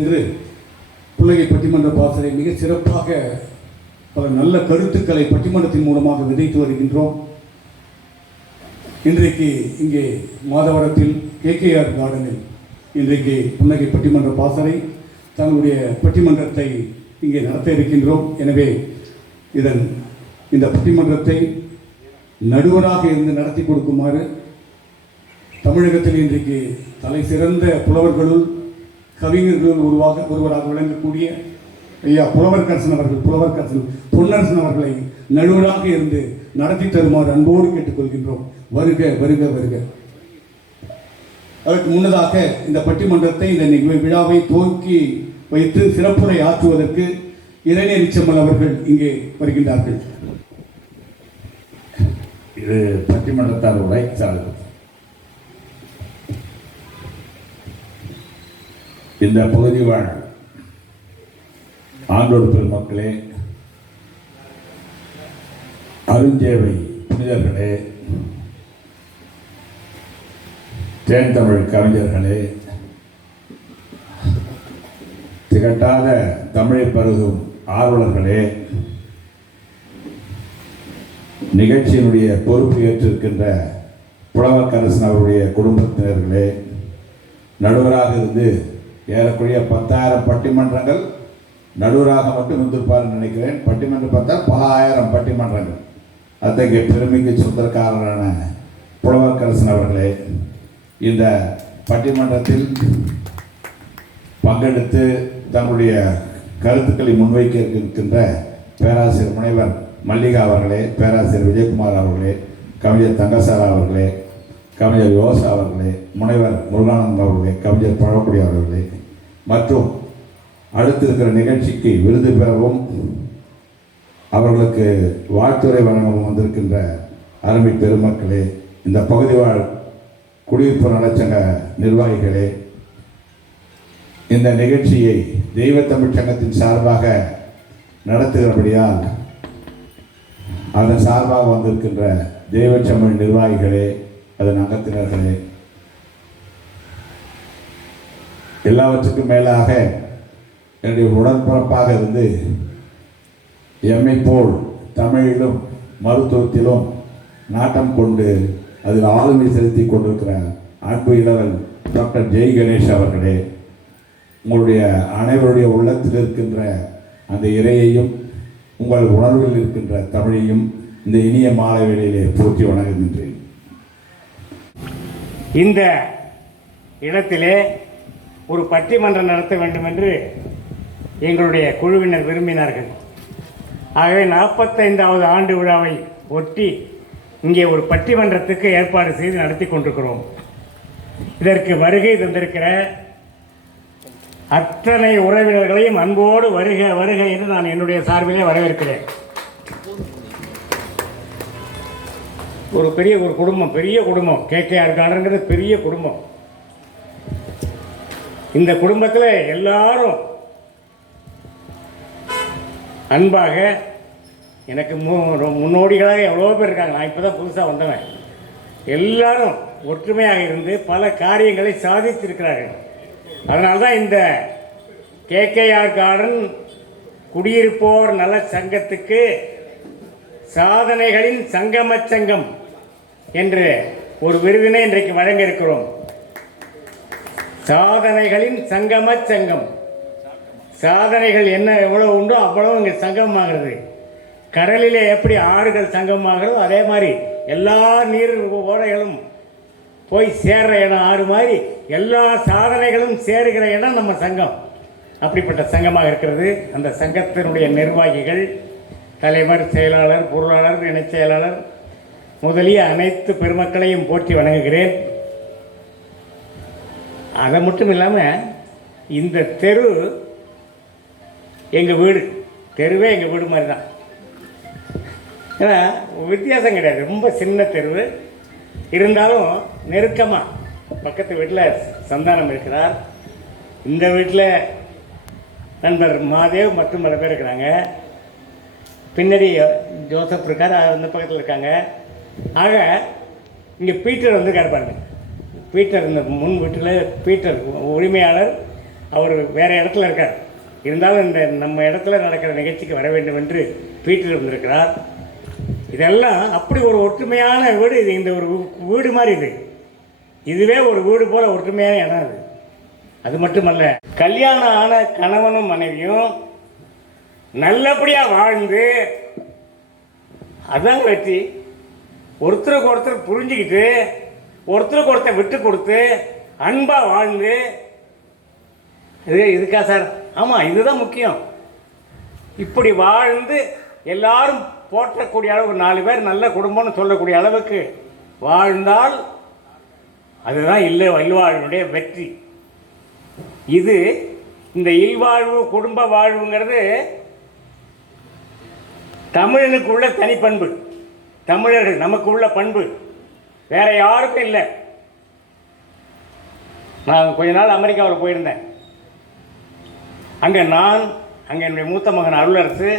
என்று பிள்ளைகை பட்டிமன்ற பாசரை மிக சிறப்பாக பல நல்ல கருத்துக்களை பட்டிமன்றத்தின் மூலமாக விதைத்து வருகின்றோம். இன்றைக்கு இங்கே மாதவரத்தில் கேகேஆர் கார்டனில் இன்றைக்கு புன்னகை பட்டிமன்ற பாசறை தங்களுடைய பட்டிமன்றத்தை இங்கே நடத்த இருக்கின்றோம். எனவே இதன் இந்த பட்டிமன்றத்தை நடுவராக இருந்து நடத்தி கொடுக்குமாறு தமிழகத்தில் இன்றைக்கு தலை சிறந்த புலவர்களுள் கவிஞர்கள் உருவாக ஒருவராக விளங்கக்கூடிய ஐயா புலவர்கரசன் அவர்கள் புலவர்கரசன் பொன்னரசன் அவர்களை நடுவராக இருந்து நடத்தி தருமாறு அன்போடு கேட்டுக்கொள்கின்றோம். வருக வருக வருக. அதற்கு முன்னதாக இந்த பட்டிமன்றத்தை இந்த நிகழ்வு விழாவை துவக்கி வைத்து சிறப்புரை ஆற்றுவதற்கு இளைஞர் செம்மல் அவர்கள் இங்கே வருகின்றார்கள். இது பட்டிமன்றத்தார் உரை சார்பு இந்த பகுதி வாழ். ஆண்டோர் பெருமக்களே அருஞ்சேவை புனிதர்களே தேன் தமிழ் கவிஞர்களே திகட்டாத தமிழை பருகும் ஆர்வலர்களே நிகழ்ச்சியினுடைய பொறுப்பு ஏற்றிருக்கின்ற புலவக்கரசன் அவருடைய குடும்பத்தினர்களே நடுவராக இருந்து ஏறக்குறைய பத்தாயிரம் பட்டிமன்றங்கள் நடுவராக மட்டும் இருந்திருப்பார்னு நினைக்கிறேன். பட்டிமன்றம் பார்த்தா பல ஆயிரம் பட்டிமன்றங்கள். அத்தகைய பெருமைக்கு சொந்தக்காரரான புலவர்கரசன் அவர்களே இந்த பட்டிமன்றத்தில் பங்கெடுத்து தங்களுடைய கருத்துக்களை முன்வைக்க இருக்கின்ற பேராசிரியர் முனைவர் மல்லிகா அவர்களே பேராசிரியர் விஜயகுமார் அவர்களே கவிஞர் தங்கசாரா அவர்களே கவிஞர் யோசா அவர்களே முனைவர் முருகானந்த அவர்களே கவிஞர் பழக்குடி அவர்களே மற்றும் அடுத்து இருக்கிற நிகழ்ச்சிக்கு விருது பெறவும் அவர்களுக்கு வாழ்த்துறை வழங்கவும் வந்திருக்கின்ற அருமை பெருமக்களே இந்த பகுதி வாழ் குடியிருப்பு நலச்சங்க நிர்வாகிகளே இந்த நிகழ்ச்சியை தெய்வ சார்பாக நடத்துகிறபடியால் அதன் சார்பாக வந்திருக்கின்ற தெய்வச்சமிழ் நிர்வாகிகளே அதன் அங்கத்தினர்களே எல்லாவற்றுக்கும் மேலாக என்னுடைய உடன்பிறப்பாக இருந்து எம்மை போல் தமிழிலும் மருத்துவத்திலும் நாட்டம் கொண்டு அதில் ஆளுமை செலுத்தி கொண்டிருக்கிற அன்பு இளவல் டாக்டர் ஜெய் கணேஷ் அவர்களே உங்களுடைய அனைவருடைய உள்ளத்தில் இருக்கின்ற அந்த இறையையும் உங்கள் உணர்வில் இருக்கின்ற தமிழையும் இந்த இனிய மாலை வேளையிலே போற்றி வணங்குகின்றேன். இந்த இடத்திலே ஒரு பட்டிமன்றம் நடத்த வேண்டும் என்று எங்களுடைய குழுவினர் விரும்பினார்கள். ஆகவே நாற்பத்தைந்தாவது ஆண்டு விழாவை ஒட்டி இங்கே ஒரு பட்டிமன்றத்துக்கு ஏற்பாடு செய்து நடத்தி கொண்டிருக்கிறோம். இதற்கு வருகை தந்திருக்கிற அத்தனை உறவினர்களையும் அன்போடு வருக வருக என்று நான் என்னுடைய சார்பிலே வரவேற்கிறேன். ஒரு பெரிய ஒரு குடும்பம் பெரிய குடும்பம். கேகேஆர் கார்டன்கிறது பெரிய குடும்பம். இந்த குடும்பத்தில் எல்லாரும் அன்பாக எனக்கு மு- முன்னோடிகளாக எவ்வளோ பேர் இருக்காங்க. நான் இப்போ தான் புதுசாக வந்தவன். எல்லாரும் ஒற்றுமையாக இருந்து பல காரியங்களை சாதித்திருக்கிறார்கள். அதனால தான் இந்த கேகேஆர் கார்டன் குடியிருப்போர் நல சங்கத்துக்கு சாதனைகளின் சங்கமச்சங்கம் என்று ஒரு விருதினை இன்றைக்கு வழங்க இருக்கிறோம் சாதனைகளின் சங்கமச் சங்கம். சாதனைகள் என்ன எவ்வளோ உண்டோ அவ்வளவு இங்கே சங்கமாகிறது கடலிலே எப்படி ஆறுகள் சங்கமாகிறதோ அதே மாதிரி எல்லா நீர் ஓடைகளும் போய் சேர்ற இடம் ஆறு மாதிரி எல்லா சாதனைகளும் சேருகிற இடம் நம்ம சங்கம். அப்படிப்பட்ட சங்கமாக இருக்கிறது. அந்த சங்கத்தினுடைய நிர்வாகிகள் தலைவர் செயலாளர் பொருளாளர் இணைச் செயலாளர் முதலிய அனைத்து பெருமக்களையும் போற்றி வணங்குகிறேன். அதை மட்டும் இல்லாமல் இந்த தெரு எங்கள் வீடு தெருவே எங்கள் வீடு மாதிரி தான் ஏன்னா வித்தியாசம் கிடையாது. ரொம்ப சின்ன தெருவு. இருந்தாலும் நெருக்கமாக பக்கத்து வீட்டில் சந்தானம் இருக்கிறார். இந்த வீட்டில் நண்பர் மாதேவ் மற்றும் பல பேர் இருக்கிறாங்க. பின்னாடி ஜோசப் இருக்கார். அந்த பக்கத்தில் இருக்காங்க. ஆக இங்கே பீட்டர் வந்து கிடப்பாருங்க பீட்டர் இந்த முன் வீட்டில் பீட்டர் உரிமையாளர் அவர் வேற இடத்துல இருக்கார். இருந்தாலும் இந்த நம்ம இடத்துல நடக்கிற நிகழ்ச்சிக்கு வர வேண்டும் என்று பீட்டர் வந்திருக்கிறார். இதெல்லாம் அப்படி ஒரு ஒற்றுமையான வீடு இது இந்த ஒரு வீடு மாதிரி இது. இதுவே ஒரு வீடு போல் ஒற்றுமையான இடம் அது. அது மட்டுமல்ல கல்யாணம் ஆன கணவனும் மனைவியும் நல்லபடியாக வாழ்ந்து அதான் வெற்றி. ஒருத்தருக்கு ஒருத்தர் புரிஞ்சுக்கிட்டு ஒருத்தருக்கு ஒருத்தர் விட்டு கொடுத்து அன்பாக வாழ்ந்து. இது இதுக்கா சார்? ஆமாம் இதுதான் முக்கியம். இப்படி வாழ்ந்து எல்லாரும் போற்றக்கூடிய அளவுக்கு நாலு பேர் நல்ல குடும்பம்னு சொல்லக்கூடிய அளவுக்கு வாழ்ந்தால் அதுதான் இல்லை இல்வாழ்வினுடைய வெற்றி. இது இந்த இல்வாழ்வு குடும்ப வாழ்வுங்கிறது தமிழனுக்குள்ள தனிப்பண்பு. தமிழர்கள் நமக்கு உள்ள பண்பு. வேற யாருக்கும் இல்லை. நான் கொஞ்ச நாள் அமெரிக்காவில் போயிருந்தேன். அங்கே நான் அங்கே என்னுடைய மூத்த மகன் அருளரசு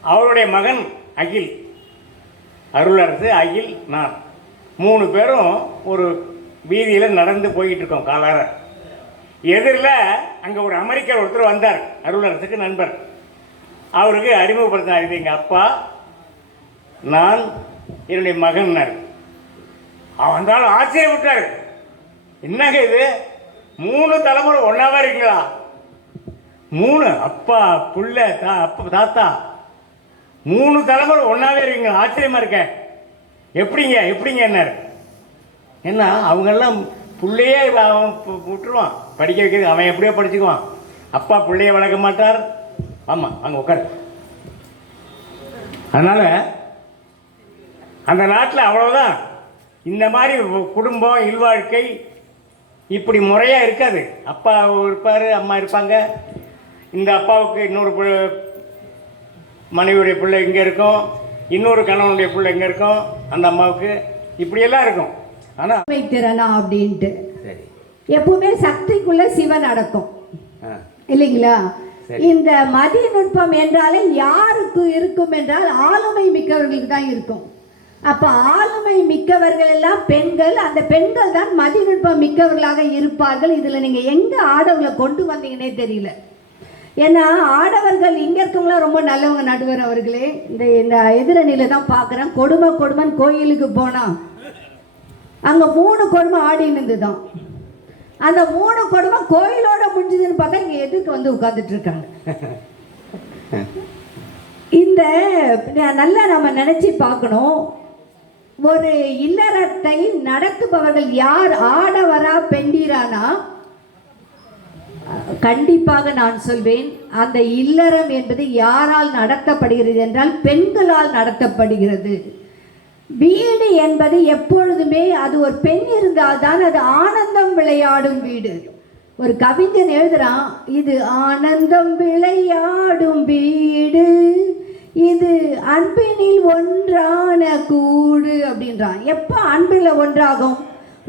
அவருடைய மகன் அகில். அருளரசு அகில் நான். மூணு பேரும் ஒரு வீதியில் நடந்து போய்கிட்டு இருக்கோம் காலார. எதிரில் அங்கே ஒரு அமெரிக்கர் ஒருத்தர் வந்தார் அருளரசுக்கு நண்பர். அவருக்கு அறிமுகப்படுத்தினார் இது எங்கள் அப்பா. நான் என்னுடைய மகன்னார் அவன் வந்தாலும் ஆச்சரியப்பட்டார் என்னங்க இது? மூணு தலைமுறை ஒன்றாவே இருக்கீங்களா? மூணு. அப்பா புள்ள தா அப்பா தாத்தா. மூணு தலைமுறை ஒன்றாவே இருக்கீங்க ஆச்சரியமாக இருக்க. எப்படிங்க? எப்படிங்க என்ன என்ன அவங்கெல்லாம் பிள்ளையே அவன் விட்டுருவான். படிக்க வைக்கிறது அவன் எப்படியோ படிச்சுக்குவான். அப்பா பிள்ளைய வளர்க்க மாட்டார். ஆமாம் அங்கே உட்காரு அதனால் அந்த நாட்டில் அவ்வளோதான் இந்த மாதிரி குடும்பம் இல்வாழ்க்கை இப்படி முறையாக இருக்காது. அப்பா இருப்பார் அம்மா இருப்பாங்க. இந்த அப்பாவுக்கு இன்னொரு பிள்ளை- மனைவியுடைய பிள்ளை இங்கே இருக்கும். இன்னொரு கணவனுடைய பிள்ளை இங்கே இருக்கும். அந்த அம்மாவுக்கு இப்படியெல்லாம் இருக்கும். ஆனால் வைக்கிறனா அப்படின்ட்டு. சரி. எப்பவுமே சக்திக்குள்ள சிவன் அடக்கம். இல்லைங்களா. இந்த மதிய நுட்பம் என்றாலே யாருக்கு இருக்கும் என்றால் ஆளுமை மிக்கவர்களுக்கு தான் இருக்கும். அப்ப ஆளுமை மிக்கவர்கள் எல்லாம் பெண்கள் அந்த பெண்கள் தான் மதிநுட்பம் மிக்கவர்களாக இருப்பார்கள். இதுல நீங்க எங்க ஆடவர்களை கொண்டு வந்தீங்கன்னே தெரியல. ஏன்னா ஆடவர்கள் இங்க இருக்கவங்களாம் ரொம்ப நல்லவங்க நடுவர் அவர்களே. இந்த இந்த எதிரணியில தான் பார்க்குறேன் கொடுமை கொடுமைன்னு கோயிலுக்கு போனா அங்க மூணு கொடுமை ஆடி நின்றுதான் அந்த மூணு கொடுமை கோயிலோட முடிஞ்சதுன்னு பார்த்தா இங்க எதுக்கு வந்து உட்கார்ந்துட்டு இருக்காங்க. இந்த நல்லா நம்ம நினைச்சு பார்க்கணும். ஒரு இல்லறத்தை நடத்துபவர்கள் யார்? ஆடவரா பெண்டீரானா? கண்டிப்பாக நான் சொல்வேன் அந்த இல்லறம் என்பது யாரால் நடத்தப்படுகிறது என்றால் பெண்களால் நடத்தப்படுகிறது. வீடு என்பது எப்பொழுதுமே அது ஒரு பெண் இருந்தால்தான் அது ஆனந்தம் விளையாடும் வீடு. ஒரு கவிஞன் எழுதுறான் இது ஆனந்தம் விளையாடும் வீடு. இது அன்பினில் ஒன்றான கூடு அப்படின்றான். எப்போ அன்பில் ஒன்றாகும்?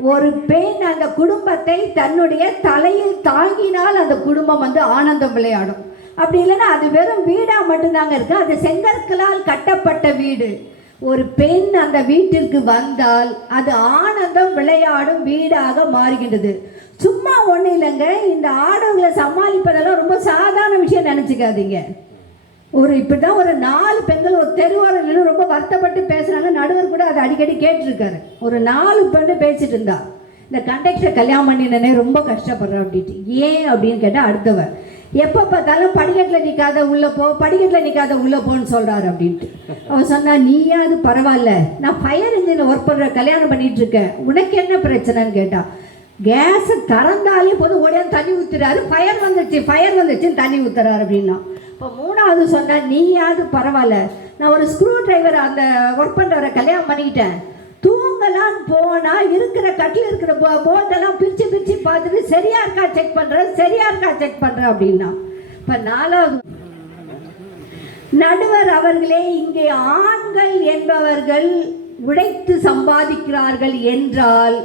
ஒரு பெண் அந்த குடும்பத்தை தன்னுடைய தலையில் தாங்கினால் அந்த குடும்பம் வந்து ஆனந்தம் விளையாடும். அப்படி இல்லைன்னா அது வெறும் வீடாக மட்டும்தாங்க இருக்கு. அது செங்கற்களால் கட்டப்பட்ட வீடு. ஒரு பெண் அந்த வீட்டிற்கு வந்தால் அது ஆனந்தம் விளையாடும் வீடாக மாறுகின்றது. சும்மா ஒன்றும் இல்லைங்க. இந்த ஆடவங்களை சமாளிப்பதெல்லாம் ரொம்ப சாதாரண விஷயம் நினச்சிக்காதீங்க. ஒரு இப்படிதான் ஒரு நாலு பெண்கள் ஒரு தெருவோரம் நின்று ரொம்ப வருத்தப்பட்டு பேசுறாங்க. நடுவர் கூட அதை அடிக்கடி கேட்டிருக்காரு. ஒரு நாலு பெண்ணு பேசிட்டு இருந்தா இந்த கண்டக்டர் கல்யாணம் பண்ணினே ரொம்ப கஷ்டப்படுறா அப்படின்ட்டு. ஏன் அப்படின்னு கேட்டால் அடுத்தவர் எப்போ பார்த்தாலும் படிக்கட்டில் நிற்காத உள்ள போ படிக்கட்டில் நிற்காத உள்ள போன்னு சொல்றாரு அப்படின்ட்டு. அவன் சொன்னா நீயாவது பரவாயில்ல நான் ஃபயர் இன்ஜினில் ஒர்க் பண்ணுற கல்யாணம் பண்ணிட்டு இருக்கேன். உனக்கு என்ன பிரச்சனைன்னு கேட்டா கேஸை திறந்தாலே போதும். உடனே தண்ணி ஊற்றுறாரு ஃபயர் வந்துச்சு ஃபயர் வந்துச்சுன்னு தண்ணி ஊற்றுறாரு அப்படின்னா. இப்போ மூணாவது சொன்னால் நீயாவது பரவாயில்ல. நான் ஒரு ஸ்க்ரூ டிரைவர் அந்த ஒர்க் பண்ணுறவரை கல்யாணம் பண்ணிக்கிட்டேன். தூங்கலான்னு போனால் இருக்கிற கட்டில் இருக்கிற போ போட்டெல்லாம் பிரிச்சு பிரிச்சு பார்த்துட்டு சரியா இருக்கா செக் பண்ணுறேன் சரியா இருக்கா செக் பண்ணுறேன் அப்படின்னா. இப்போ நாலாவது நடுவர் அவர்களே இங்கே ஆண்கள் என்பவர்கள் உழைத்து சம்பாதிக்கிறார்கள் என்றால்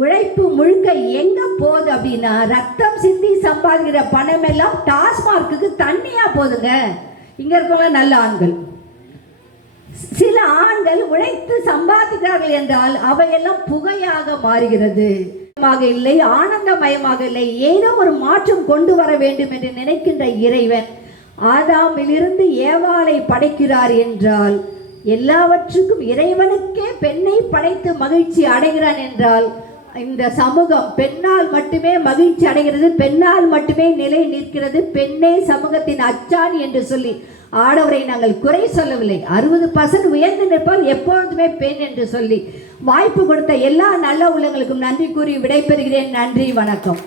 உழைப்பு முழுக்க எங்க போகுது அப்படின்னா ரத்தம் சிந்தி சம்பாதிக்கிற பணம் எல்லாம் டாஸ்மார்க்குக்கு தண்ணியா போதுங்க இங்க இருக்கவங்க நல்ல ஆண்கள். சில ஆண்கள் உழைத்து சம்பாதிக்கிறார்கள் என்றால் அவையெல்லாம் புகையாக மாறுகிறது. இல்லை ஆனந்தமயமாக இல்லை. ஏதோ ஒரு மாற்றம் கொண்டு வர வேண்டும் என்று நினைக்கின்ற இறைவன் ஆதாமிலிருந்து ஏவாளை படைக்கிறார் என்றால் எல்லாவற்றுக்கும் இறைவனுக்கே பெண்ணை படைத்து மகிழ்ச்சி அடைகிறான் என்றால் இந்த சமூகம் பெண்ணால் மட்டுமே மகிழ்ச்சி அடைகிறது பெண்ணால் மட்டுமே நிலை நிற்கிறது பெண்ணே சமூகத்தின் அச்சாணி என்று சொல்லி ஆடவரை நாங்கள் குறை சொல்லவில்லை. அறுபது பர்சன்ட் உயர்ந்து நிற்பால் எப்பொழுதுமே பெண் என்று சொல்லி வாய்ப்பு கொடுத்த எல்லா நல்ல உள்ளங்களுக்கும் நன்றி கூறி விடைபெறுகிறேன். நன்றி வணக்கம்.